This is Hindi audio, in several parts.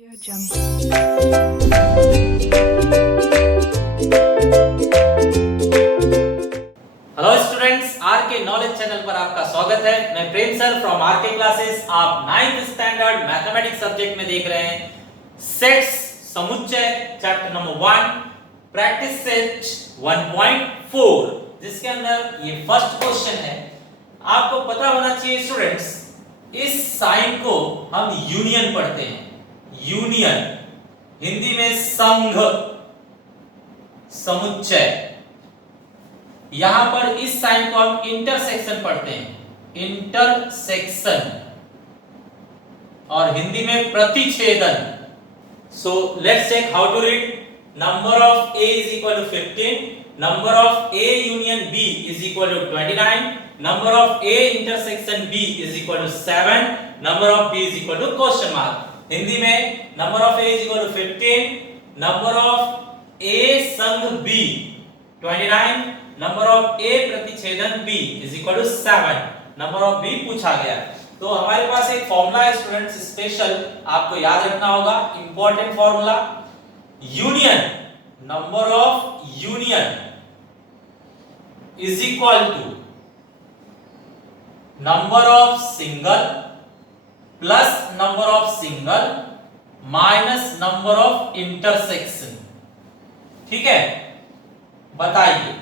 हेलो स्टूडेंट्स, आर के नॉलेज चैनल पर आपका स्वागत है। मैं प्रेम सर फ्रॉम आर के क्लासेस। आप 9th स्टैंडर्ड मैथमेटिक्स सब्जेक्ट में देख रहे हैं सेट्स समुच्चय चैप्टर नंबर 1 प्रैक्टिस सेट 1.4, जिसके अंदर ये फर्स्ट क्वेश्चन है। आपको पता होना चाहिए स्टूडेंट्स, इस साइन को हम यूनियन पढ़ते हैं। यूनियन हिंदी में संघ, समुच्चय। यहां पर इस साइन को हम इंटरसेक्शन पढ़ते हैं, इंटरसेक्शन, और हिंदी में प्रतिछेदन। So let's check how to read. Number of A is equal to 15, number of A union B is equal to 29, number of A intersection B is equal to 7, number of B is equal to question mark। Hindi में number of A is equal to 15, number of A संघ B 29, number of A प्रतिछेदन B is equal to 7, number of B पूछा गया। तो हमारे पास एक फॉर्मूला है स्टूडेंट्स स्पेशल, आपको याद रखना होगा, important formula. Union, number of union is equal to number of single plus number of single minus number of intersection. ठीक है, बताइए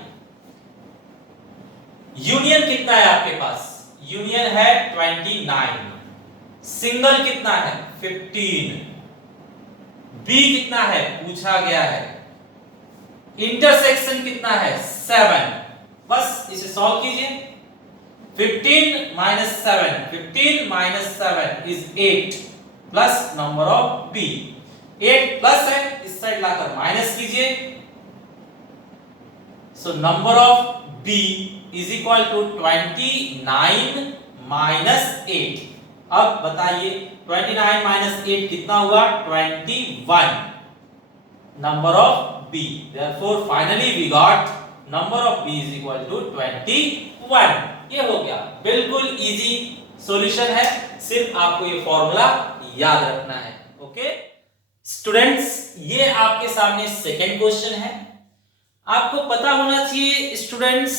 यूनियन कितना है आपके पास? यूनियन है 29, सिंगल कितना है 15, बी कितना है पूछा गया है, इंटरसेक्शन कितना है 7। बस इसे सॉल्व कीजिए। 15 minus 7 is 8 plus number of B. 8 plus है, इस साइड लाकर माइनस कीजिए। So number of B is equal to 29 minus 8। अब बताइए 29 माइनस 8 कितना हुआ? 21, number of B. Therefore finally we got number of B is equal to 21। ये हो गया, बिल्कुल इजी सॉल्यूशन है, सिर्फ आपको ये फॉर्मूला याद रखना है। ओके स्टूडेंट्स, ये आपके सामने सेकंड क्वेश्चन है। आपको पता होना चाहिए स्टूडेंट्स,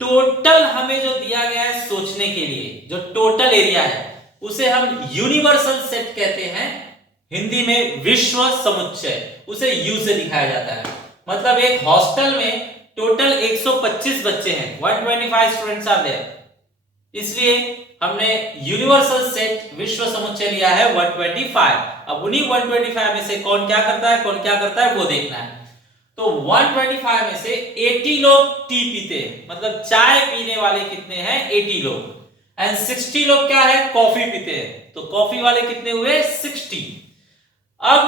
टोटल हमें जो दिया गया है सोचने के लिए, जो टोटल एरिया है उसे हम यूनिवर्सल सेट कहते हैं, हिंदी में विश्व समुच्चय। उसे यू से दिखाया जाता है। मतलब एक हॉस्टल में टोटल 125 बच्चे हैं, 125 स्टूडेंट्स आर देयर, इसलिए हमने यूनिवर्सल सेट विश्व समुच्चय लिया है 125। अब उन्हीं 125 में से कौन क्या करता है, कौन क्या करता है वो देखना है। तो 125 में से 80 लोग टी पीते हैं, मतलब चाय पीने वाले कितने हैं? 80 लोग। एंड 60 लोग क्या है? कॉफी पीते हैं। तो कॉफी वाले कितने हुए? 60। अब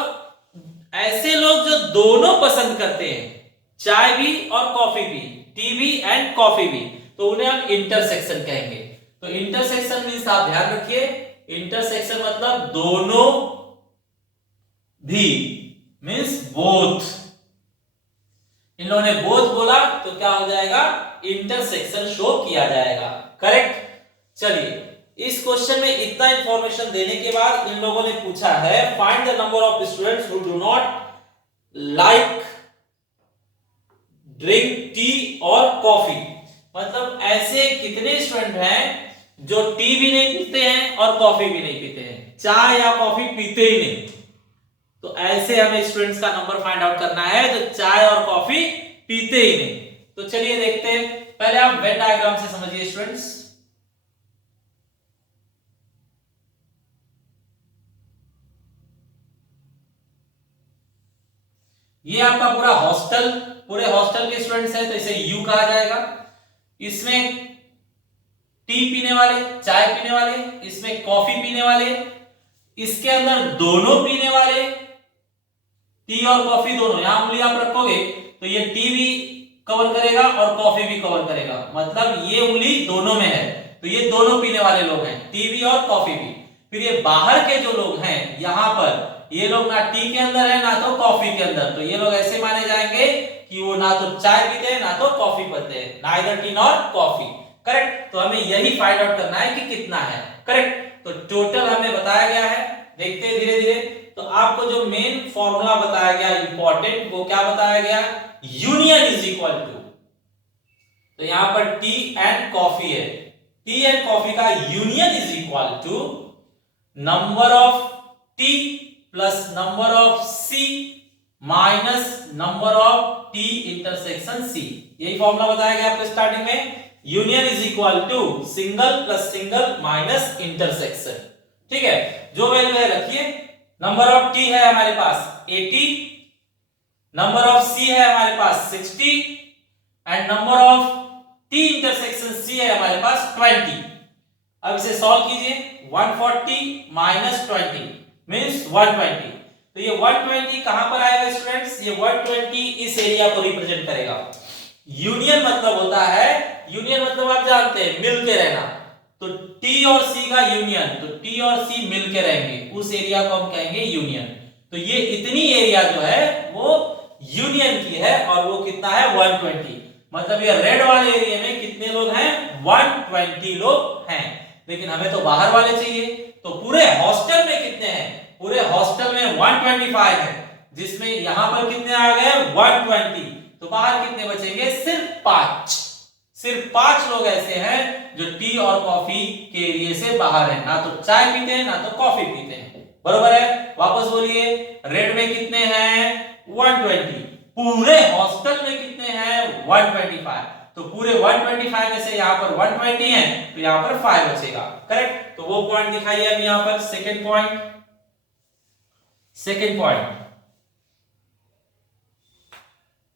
ऐसे लोग जो दोनों पसंद करते हैं, चाय भी और कॉफी भी, टी भी एंड कॉफी भी, तो उन्हें हम इंटरसेक्शन कहेंगे। तो इंटरसेक्शन मींस आप ध्यान रखिए, इंटरसेक्शन मतलब दोनों भी, मींस बोथ। इन लोगों ने बोथ बोला तो क्या हो जाएगा? इंटरसेक्शन शो किया जाएगा। करेक्ट। चलिए, इस क्वेश्चन में इतना इंफॉर्मेशन देने के बाद इन लोगों ने पूछा है find the number of students who do not like drink tea और कॉफी। मतलब ऐसे कितने स्टूडेंट हैं जो टी भी नहीं पीते हैं और कॉफी भी नहीं पीते हैं, चाय या कॉफी पीते ही नहीं। तो ऐसे हमें स्टूडेंट्स का नंबर फाइंड आउट करना है जो चाय और कॉफी पीते ही नहीं। तो चलिए देखते हैं। पहले आप वेन डायग्राम से समझिए स्टूडेंट्स। ये आपका पूरा हॉस्टल, पूरे हॉस्टल के स्टूडेंट्स हैं, तो इसे यू कहा जाएगा। इसमें टी पीने वाले, चाय पीने वाले, इसमें कॉफी पीने वाले, इसके अंदर दोनों पीने वाले, टी और कॉफी दोनों। यहां उंगली आप रखोगे तो ये टी भी कवर करेगा और कॉफी भी कवर करेगा, मतलब ये उंगली दोनों में है, तो ये दोनों पीने वाले लोग हैं, टी भी और कॉफी भी। फिर ये बाहर के जो लोग हैं, यहां पर ये लोग ना टी के अंदर है ना तो कॉफी के अंदर, तो ये लोग ऐसे माने जाएंगे कि वो ना तो चाय पीते हैं ना तो कॉफी पीते हैं, neither T nor coffee. Correct. तो हमें यही फाइंड आउट करना है कि कितना है। करेक्ट। तो टोटल हमें बताया गया है, देखते हैं धीरे धीरे। तो आपको जो मेन फॉर्मूला बताया गया इंपॉर्टेंट, वो क्या बताया गया, यूनियन इज इक्वल टू, तो यहां पर टी एंड कॉफी है, टी एंड कॉफी का union is equal to number of T plus number of C minus number of T intersection C. यही फॉर्मूला बताया गया आपको स्टार्टिंग में, union is equal to single plus single minus intersection. ठीक है, जो वैल्यू है रखिए, नंबर ऑफ टी है हमारे पास 80, नंबर ऑफ सी है हमारे पास 60 and number of T intersection C है हमारे पास 20। अब इसे सॉल्व कीजिए, 140 माइनस 20 मींस 120। तो ये 120 कहां पर आएगा स्टूडेंट्स, ये 120 इस एरिया को रिप्रेजेंट करेगा। यूनियन मतलब होता है, यूनियन मतलब आप जानते हैं मिलके रहना, तो टी और सी का यूनियन, तो टी और सी मिलके रहेंगे, उस एरिया को हम कहेंगे यूनियन। तो ये इतनी एरिया जो है वो यूनियन की है और वो कितना है 120, मतलब ये रेड वाले एरिया में कितने लोग हैं 120 लोग हैं। लेकिन हमें तो बाहर वाले चाहिए, तो पूरे हॉस्टल में कितने हैं, पूरे हॉस्टल में 125 है, जिसमें यहां पर कितने आ गए 120, तो बाहर कितने बचेंगे सिर्फ 5, सिर्फ 5 लोग ऐसे हैं जो टी और कॉफी के एरिया से बाहर हैं, ना तो चाय पीते हैं ना तो कॉफी पीते हैं, बरोबर है। वापस बोलिए, रेड में कितने हैं 120, पूरे हॉस्टल में कितने हैं 125, तो पूरे 125 में से यहां पर 120 है तो यहां पर 5 बचेगा, करेक्ट। तो वो पॉइंट दिखाइए अब यहां पर, second point, second point,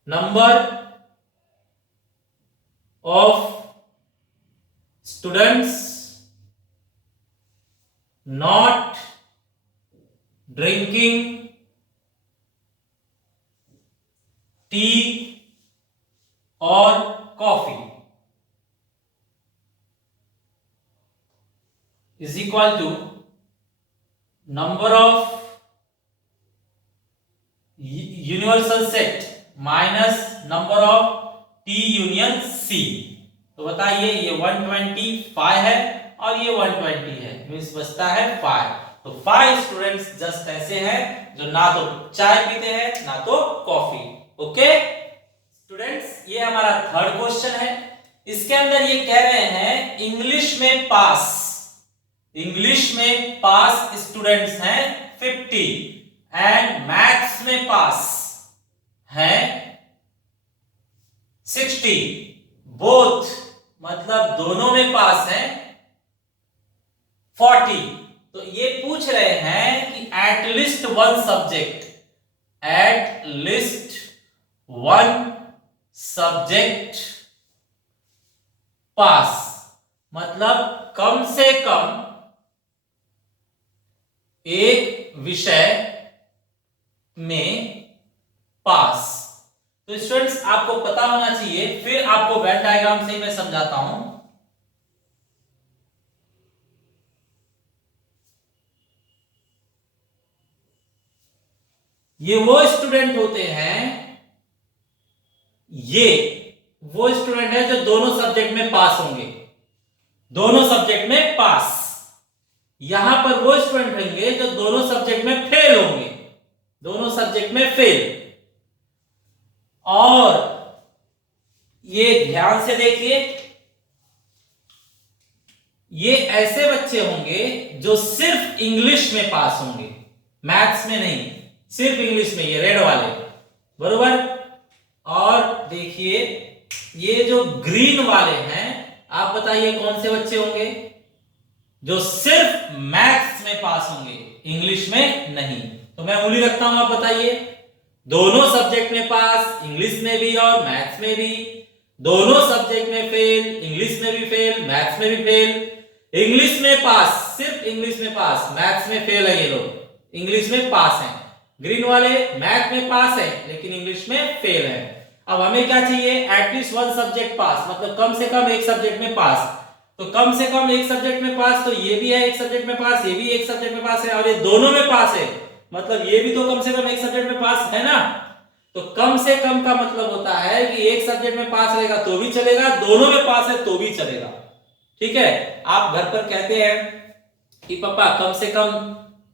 number of students not drinking tea और coffee is equal to number of universal set minus number of T union C. तो बताइए, ये 125 है और ये 120 है, मींस बचता है 5। तो 5 स्टूडेंट्स जस्ट ऐसे हैं जो ना तो चाय पीते हैं ना तो कॉफी। ओके स्टूडेंट्स, ये हमारा थर्ड क्वेश्चन है। इसके अंदर ये कह रहे हैं इंग्लिश में पास, इंग्लिश में पास स्टूडेंट्स हैं 50 एंड मैथ्स में पास हैं 60, बोथ मतलब दोनों में पास हैं 40। तो ये पूछ रहे हैं कि at least one subject, at least one subject pass, मतलब कम से कम एक विषय में पास। तो स्टूडेंट्स आपको पता होना चाहिए, फिर आपको वेन डायग्राम से मैं समझाता हूं। ये वो स्टूडेंट होते हैं, ये वो स्टूडेंट है जो दोनों सब्जेक्ट में पास होंगे, दोनों सब्जेक्ट में पास। यहां पर वो स्टूडेंट होंगे जो दोनों सब्जेक्ट में फेल होंगे, दोनों सब्जेक्ट में फेल। और ये ध्यान से देखिए, ये ऐसे बच्चे होंगे जो सिर्फ इंग्लिश में पास होंगे, मैथ्स में नहीं, सिर्फ इंग्लिश में, ये रेड वाले, बरोबर। और देखिए ये जो ग्रीन वाले हैं, आप बताइए कौन से बच्चे होंगे जो सिर्फ मैथ्स में पास होंगे, इंग्लिश में नहीं। तो मैं उंगली रखता हूं, आप बताइए, दोनों सब्जेक्ट में पास, इंग्लिश में भी और मैथ्स में भी, दोनों सब्जेक्ट में फेल, इंग्लिश में भी फेल, मैथ्स में भी फेल। इंग्लिश में पास, सिर्फ इंग्लिश में पास, मैथ्स में फेल है ये लोग, इंग्लिश में पास हैं। ग्रीन वाले मैथ में पास है लेकिन इंग्लिश में फेल है। अब हमें क्या चाहिए, एटलीस्ट वन सब्जेक्ट पास, मतलब कम से कम एक सब्जेक्ट में पास। तो कम से कम एक सब्जेक्ट में पास, तो ये भी है एक सब्जेक्ट में पास, ये भी एक सब्जेक्ट में पास है और ये दोनों में पास है, मतलब ये भी तो कम से कम एक सब्जेक्ट में पास है ना। तो कम से कम का मतलब होता है कि एक सब्जेक्ट में पास रहेगा तो भी चलेगा, दोनों में पास है तो भी चलेगा। ठीक है, आप घर पर कहते हैं कि पापा कम से कम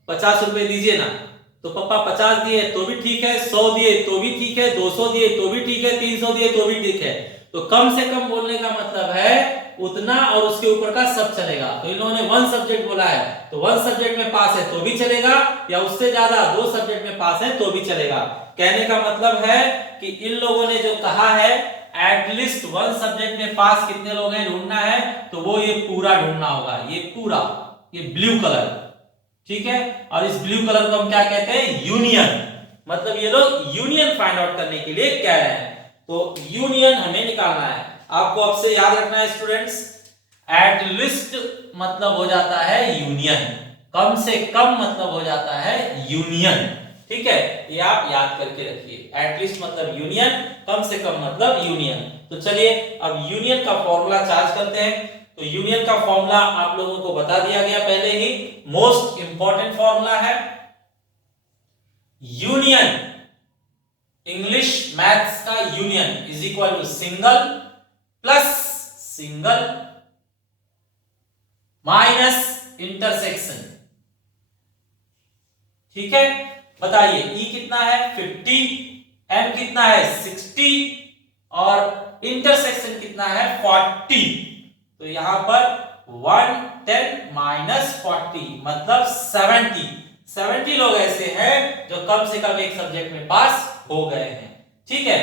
50 रुपए दीजिए ना, तो पापा 50 दिए तो भी ठीक है, 100 दिए तो भी ठीक है, 200 दिए तो भी ठीक है, 300 दिए तो भी ठीक है। तो कम से कम बोलने का मतलब है उतना और उसके ऊपर का सब चलेगा। तो इन लोगों ने 1 सब्जेक्ट बोला है, तो 1 सब्जेक्ट में पास है तो भी चलेगा, या उससे ज्यादा 2 सब्जेक्ट में पास है तो भी चलेगा। कहने का मतलब है कि इन लोगों ने जो कहा है एटलीस्ट 1 सब्जेक्ट में पास कितने लोग हैं ढूंढना है, तो वो ये पूरा ढूंढना होगा, ये पूरा, ये ब्लू कलर, ठीक है। और इस ब्लू कलर को हम क्या कहते हैं, यूनियन। मतलब ये लोग यूनियन फाइंड आउट करने के लिए कह रहे हैं, तो यूनियन हमें निकालना है। आपको अब से याद रखना है स्टूडेंट्स, एटलीस्ट मतलब हो जाता है यूनियन, कम से कम मतलब हो जाता है यूनियन, ठीक है। ये आप याद करके रखिए, एटलीस्ट मतलब यूनियन, कम से कम मतलब यूनियन। तो चलिए अब यूनियन का फॉर्मूला चार्ज करते हैं। तो यूनियन का फॉर्मूला आप लोगों को बता दिया गया पहले ही, मोस्ट इंपॉर्टेंट फॉर्मूला है यूनियन, इंग्लिश मैथ्स का union is equal to single plus single minus intersection, ठीक है। बताइए ई कितना है 50, एम कितना है 60 और इंटरसेक्शन कितना है 40। तो यहां पर 110 माइनस 40 मतलब 70 लोग ऐसे हैं जो कम से कम एक सब्जेक्ट में पास हो गए हैं, ठीक है।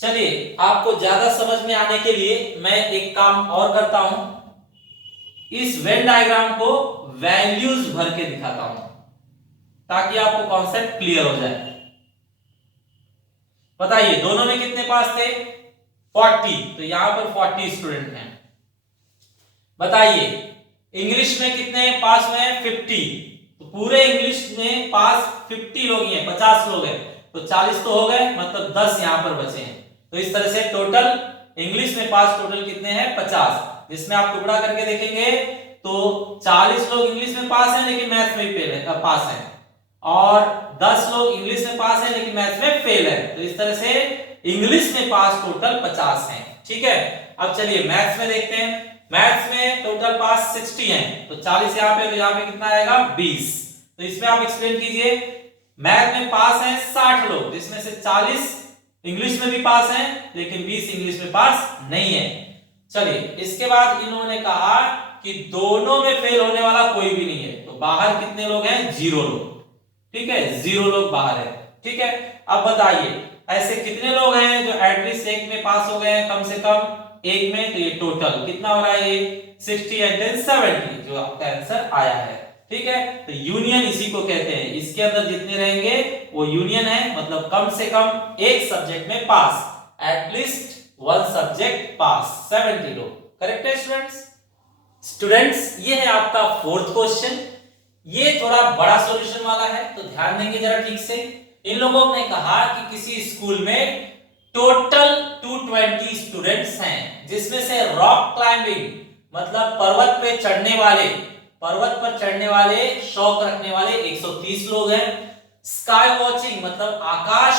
चलिए आपको ज्यादा समझ में आने के लिए मैं एक काम और करता हूं, इस वेन डायग्राम को वैल्यूज भर के दिखाता हूं ताकि आपको कॉन्सेप्ट क्लियर हो जाए। बताइए दोनों में कितने पास थे 40, तो यहां पर 40 स्टूडेंट हैं। बताइए इंग्लिश में कितने पास हुए हैं 50, तो पूरे इंग्लिश में पास 50 लोग ही हैं, 50 लोग हैं, तो 40 तो हो गए, मतलब 10 यहां पर बचे हैं। तो इस तरह से टोटल इंग्लिश में पास टोटल कितने हैं 50, जिसमें आप टुकड़ा करके देखेंगे तो 40 लोग इंग्लिश में पास हैं लेकिन मैथ्स में फेल है, पास हैं, और 10 लोग इंग्लिश में पास हैं लेकिन मैथ्स में फेल है। तो इस तरह से इंग्लिश में पास टोटल 50 हैं, ठीक है। अब चलिए मैथ्स में देखते हैं, मैथ्स में टोटल पास 60 हैं, तो 40 यहां पे, तो यहां पे कितना आएगा 20। तो इसमें आप एक्सप्लेन कीजिए, मैथ में पास हैं 60 लोग, जिसमें से 40 इंग्लिश में भी पास हैं लेकिन 20 इंग्लिश में पास नहीं है। चलिए इसके बाद इन्होंने कहा कि दोनों में फेल होने वाला कोई भी नहीं है, तो बाहर कितने लोग हैं 0 लोग, ठीक है, 0 लोग बाहर है, ठीक है। अब बताइए ऐसे कितने लोग हैं जो एटलीस्ट एक में पास हो गए हैं, कम से कम एक में, तो ये टोटल कितना हो रहा है ये 60 एंड 10 70, जो आपका आंसर आया है, ठीक है। तो यूनियन इसी को कहते हैं, इसके अंदर जितने रहेंगे वो यूनियन है, मतलब कम से कम एक सब्जेक्ट में पास, एटलीस्ट 1 सब्जेक्ट पास, 70 लोग, करेक्ट है स्टूडेंट्स। स्टूडेंट्स ये है आपका 4th क्वेश्चन, ये थोड़ा बड़ा सॉल्यूशन वाला है, तो ध्यान देंगे जरा ठीक से। इन लोगों ने कहा कि किसी स्कूल में टोटल 220 स्टूडेंट्स हैं, जिसमें से रॉक क्लाइंबिंग मतलब पर्वत पे चढ़ने वाले, पर्वत पर चढ़ने वाले शौक रखने वाले 130 लोग हैं, स्काई वॉचिंग मतलब आकाश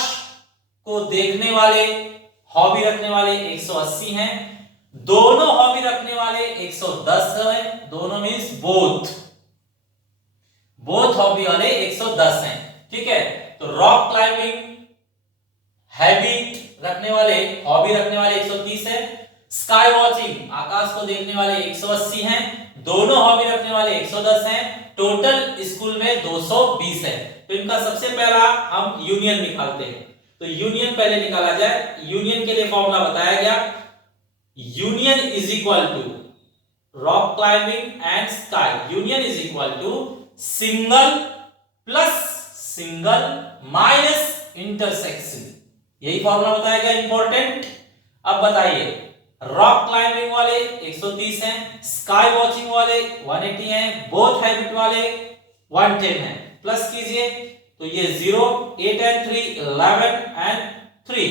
को देखने वाले हॉबी रखने वाले 180 हैं, दोनों हॉबी रखने वाले 110 हैं, दोनों मींस बोथ हॉबी वाले 110 हैं, ठीक है। तो रॉक क्लाइंबिंग हैबिट रखने वाले, हॉबी रखने वाले 130 है, स्काई वॉचिंग आकाश को देखने वाले 180 हैं, दोनों हॉबी रखने वाले 110 हैं, टोटल स्कूल में 220 है। तो इनका सबसे पहला हम यूनियन निकालते हैं, तो यूनियन पहले निकाला जाए। यूनियन के लिए फॉर्मूला बताया गया, union is equal to rock climbing and sky, union is equal to single plus single minus intersection, यही फॉर्मूला बताया गया इंपॉर्टेंट। अब बताइए रॉक क्लाइंबिंग वाले 130 हैं, स्काई वॉचिंग वाले 180 हैं, बोथ हैबिट वाले 110 हैं, प्लस कीजिए तो ये 0 8 एंड 3 11 एंड 3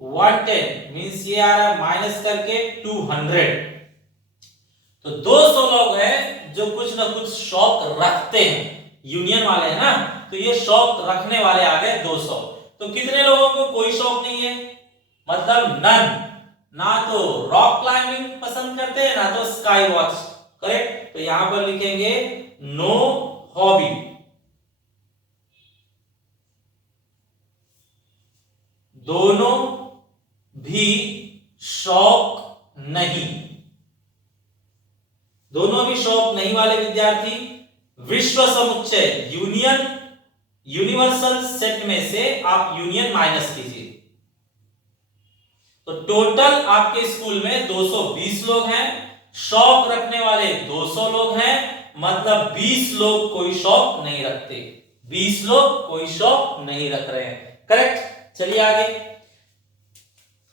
110 मींस ये आ रहा है माइनस करके 200। तो 200 लोग हैं जो कुछ ना कुछ शौक रखते हैं, यूनियन वाले हैं ना, तो ये शौक रखने वाले आ गए 200। तो कितने लोगों को कोई शौक नहीं है, मतलब नन, ना तो रॉक क्लाइंबिंग पसंद करते हैं ना तो स्काई वॉच, करेक्ट। तो यहां पर लिखेंगे नो हॉबी, दोनों भी शौक नहीं, दोनों भी शौक नहीं वाले विद्यार्थी विश्व समुच्चय यूनियन, यूनिवर्सल सेट में से आप यूनियन माइनस कीजिए। तो टोटल आपके स्कूल में 220 लोग हैं, शौक रखने वाले 200 लोग हैं, मतलब 20 लोग कोई शौक नहीं रखते, 20 लोग कोई शौक नहीं रख रहे हैं। करेक्ट। चलिए आगे,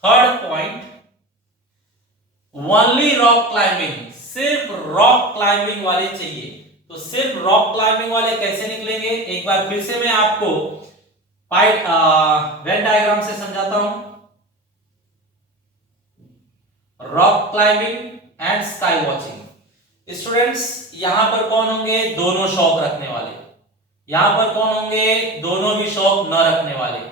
third point, only rock climbing, सिर्फ रॉक क्लाइंबिंग वाले चाहिए। तो सिर्फ रॉक क्लाइंबिंग वाले कैसे निकलेंगे, एक बार फिर से मैं आपको वेन डायग्राम से समझाता हूं। Rock climbing and sky watching. Students, यहां पर कौन होंगे, दोनों शौक रखने वाले। यहां पर कौन होंगे, दोनों भी शौक न रखने वाले।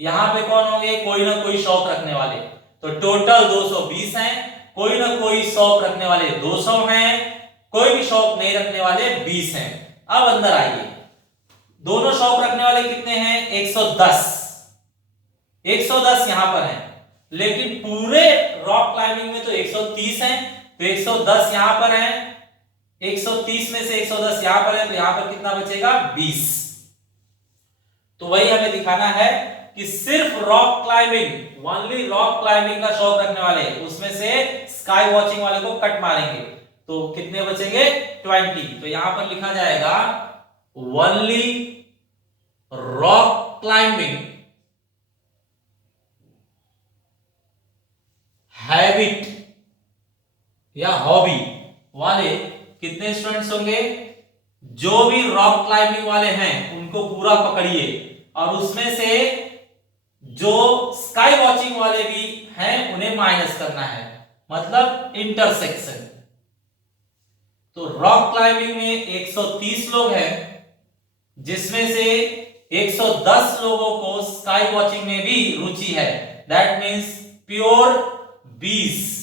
यहां पे कौन होंगे, कोई ना कोई शौक रखने वाले। तो टोटल 220 हैं, कोई ना कोई शौक रखने वाले 200 हैं, कोई भी शौक नहीं रखने वाले 20 हैं। अब अंदर आइए, दोनों शौक रखने वाले कितने हैं, 110। 110 यहां पर हैं, लेकिन पूरे रॉक क्लाइंबिंग में तो 130 हैं, तो 110 यहां पर हैं, 130 में से 110 यहां पर है, तो यहां पर कितना बचेगा, 20। तो वही हमें दिखाना है कि सिर्फ rock climbing, only rock climbing का शौक रखने वाले, उसमें से स्काई वॉचिंग वाले को कट मारेंगे, तो कितने बचेंगे, 20। तो यहां पर लिखा जाएगा ओनली रॉक क्लाइंबिंग हैबिट या हॉबी वाले कितने स्टूडेंट्स होंगे, जो भी रॉक क्लाइंबिंग वाले हैं उनको पूरा पकड़िए, और उसमें से जो स्काई वॉचिंग वाले भी हैं उन्हें माइनस करना है, मतलब इंटरसेक्शन। तो रॉक क्लाइंबिंग में 130 लोग हैं, जिसमें से 110 लोगों को स्काई वॉचिंग में भी रुचि है, दैट मींस प्योर 20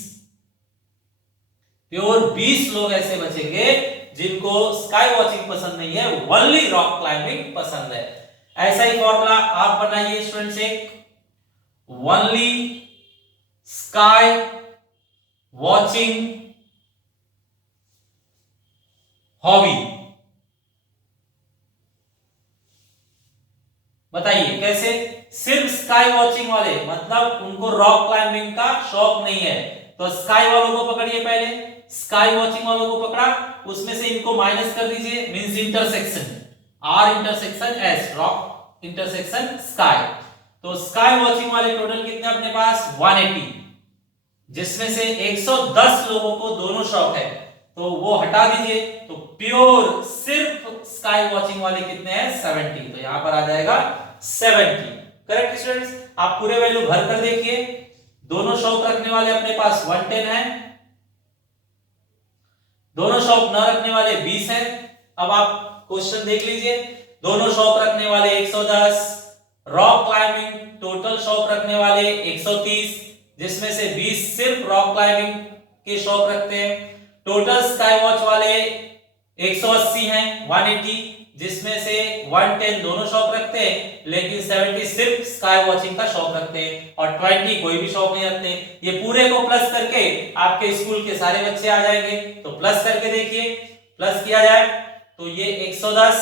लोग ऐसे बचेंगे जिनको स्काई वॉचिंग पसंद नहीं है, ओनली रॉक क्लाइंबिंग पसंद है। ऐसा ही फॉर्मूला आप बनाइए स्टूडेंट्स, एक ओनली स्काई वॉचिंग हॉबी। बताइए कैसे, सिर्फ स्काई वॉचिंग वाले, मतलब उनको रॉक क्लाइंबिंग का शौक नहीं है, तो स्काई वालों को पकड़िए, पहले स्काई वॉचिंग वालों को पकड़ा, उसमें से इनको माइनस कर दीजिए, means intersection, R intersection S, rock intersection sky. तो स्काई वॉचिंग वाले टोटल कितने अपने पास, 180, जिसमें से 110 लोगों को दोनों शौक है, तो वो हटा दीजिए, तो प्योर सिर्फ स्काई वॉचिंग वाले कितने हैं, 70। तो यहां पर आ जाएगा 70। करेक्ट स्टूडेंट्स, आप पूरे वैल्यू भर कर देखिए, दोनों शौक रखने वाले अपने पास 110 है, दोनों शौक न रखने वाले 20 हैं। अब आप क्वेश्चन देख लीजिए, दोनों शौक रखने वाले 110, रॉक क्लाइंबिंग टोटल शौक रखने वाले 130, जिसमें से 20 सिर्फ रॉक क्लाइंबिंग के शौक रखते हैं, टोटल स्काई वॉच वाले 180 हैं, 180, जिसमें से 110 दोनों शौक रखते हैं, लेकिन 70 सिर्फ स्काई वॉचिंग का शौक रखते हैं, और 20 कोई भी शौक नहीं रखते। ये पूरे को प्लस करके आपके स्कूल के सारे बच्चे आ जाएंगे, तो प्लस करके देखिए, प्लस किया जाए तो ये 110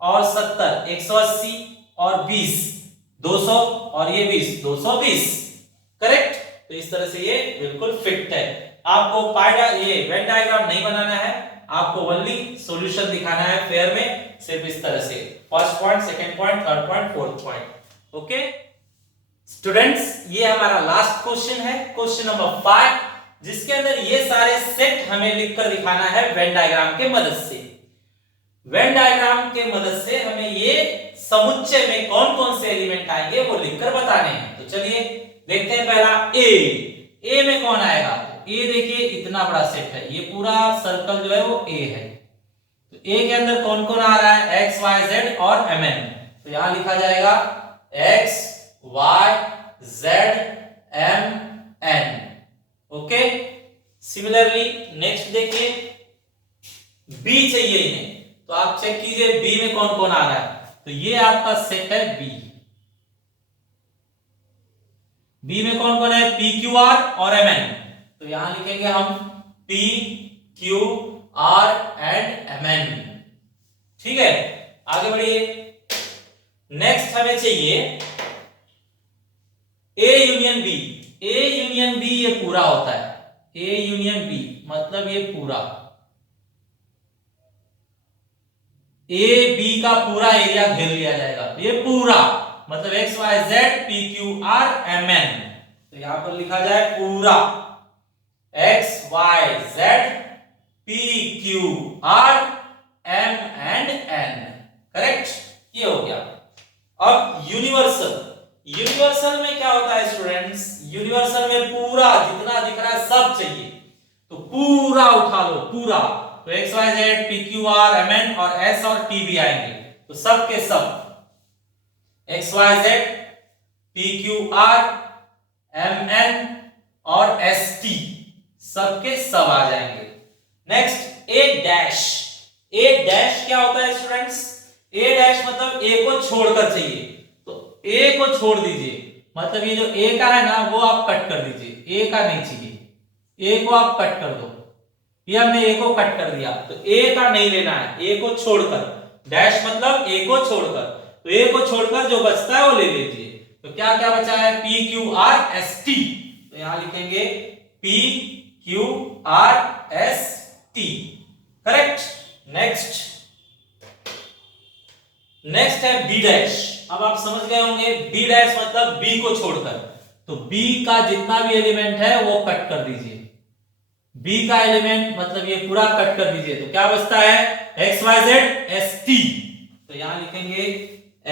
और 70 180 और 20 200 और ये 20 220। करेक्ट। तो इस तरह से ये बिल्कुल फिट है। आपको पाइडा ये वेन डायग्राम नहीं बनाना है, आपको ओनली सॉल्यूशन दिखाना है फेयर में, सिर्फ इस तरह से, first point, second point, third point, fourth point. Okay students, ये हमारा लास्ट क्वेश्चन है, क्वेश्चन नंबर 5, जिसके अंदर ये सारे सेट हमें लिखकर दिखाना है वेन डायग्राम के मदद से। वेन डायग्राम के मदद से हमें ये समुच्चय में कौन कौन से एलिमेंट आएंगे वो लिखकर बताने हैं। तो चलिए देखते हैं, पहला ए में कौन आएगा। ए देखिए इतना बड़ा सेट है, ये पूरा सर्कल जो है वो ए है, तो ए के अंदर कौन कौन आ रहा है, एक्स वाई जेड और एम एन। तो यहां लिखा जाएगा X Y Z M N. Okay, similarly next देखिए बी चाहिए इन्हें, तो आप चेक कीजिए बी में कौन कौन आ रहा है, तो ये आपका सेट है बी। बी में कौन कौन है, पी क्यू आर और एम एन। तो यहां लिखेंगे हम P Q R and M N. ठीक है, आगे बढ़िए। नेक्स्ट हमें चाहिए A union B. A union B ये पूरा होता है, ए यूनियन बी मतलब ये पूरा, ए बी का पूरा एरिया घेर लिया जाएगा। तो ये पूरा मतलब X Y Z P Q R M N. तो यहां पर लिखा जाए पूरा X Y Z P Q R M and N. Correct, ये हो गया। अब यूनिवर्सल, यूनिवर्सल में क्या होता है स्टूडेंट्स, यूनिवर्सल में पूरा जितना दिख रहा है सब चाहिए, तो पूरा उठा लो पूरा। तो X Y Z P Q R M N और एस और टी भी आएंगे, तो सब के सब X Y Z P Q R M N और एस टी सब के सब आ जाएंगे। Next A dash. A dash क्या होता है स्टूडेंट्स, ए डैश मतलब ए को छोड़कर चाहिए, तो ए को छोड़ दीजिए, मतलब ये जो ए का है ना वो आप कट कर दीजिए, ए का नहीं चाहिए, ए को आप कट कर दो। ये हमने ए को कट कर दिया, तो ए का नहीं लेना है, ए को छोड़कर, डैश मतलब ए को छोड़कर, तो ए को छोड़कर जो बचता है वो ले लीजिए। तो क्या क्या बचा है, P Q R S T. तो यहां लिखेंगे P Q R S T. Correct. Next next है बी डैश। अब आप समझ गए होंगे बी डैश मतलब बी को छोड़कर, तो बी का जितना भी एलिमेंट है वो कट कर दीजिए, बी का एलिमेंट मतलब ये पूरा कट कर दीजिए। तो क्या बचता है, X Y Z S T. तो यहां लिखेंगे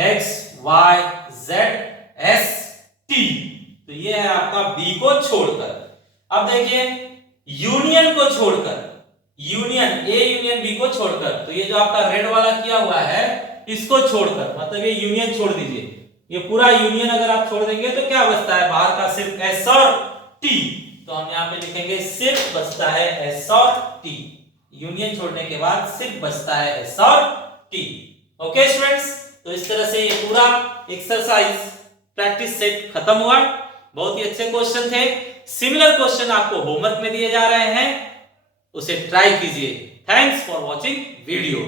X Y Z S T. तो ये है आपका बी को छोड़कर। अब देखिए यूनियन को छोड़कर, यूनियन ए यूनियन बी को छोड़कर, तो ये जो आपका रेड वाला किया हुआ है इसको छोड़कर, मतलब ये यूनियन छोड़ दीजिए, ये पूरा यूनियन अगर आप छोड़ देंगे तो क्या बचता है, बाहर का सिर्फ एस और टी। तो हम यहां पे लिखेंगे सिर्फ बचता है एस और टी, यूनियन छोड़ने के बाद सिर्फ बचता है एस और टी। ओके स्टूडेंट्स, तो इस तरह से ये पूरा एक्सरसाइज प्रैक्टिस सेट खत्म हुआ। बहुत ही अच्छे क्वेश्चन थे। सिमिलर क्वेश्चन आपको होमवर्क में दिए जा रहे हैं, उसे ट्राई कीजिए। Thanks for watching video.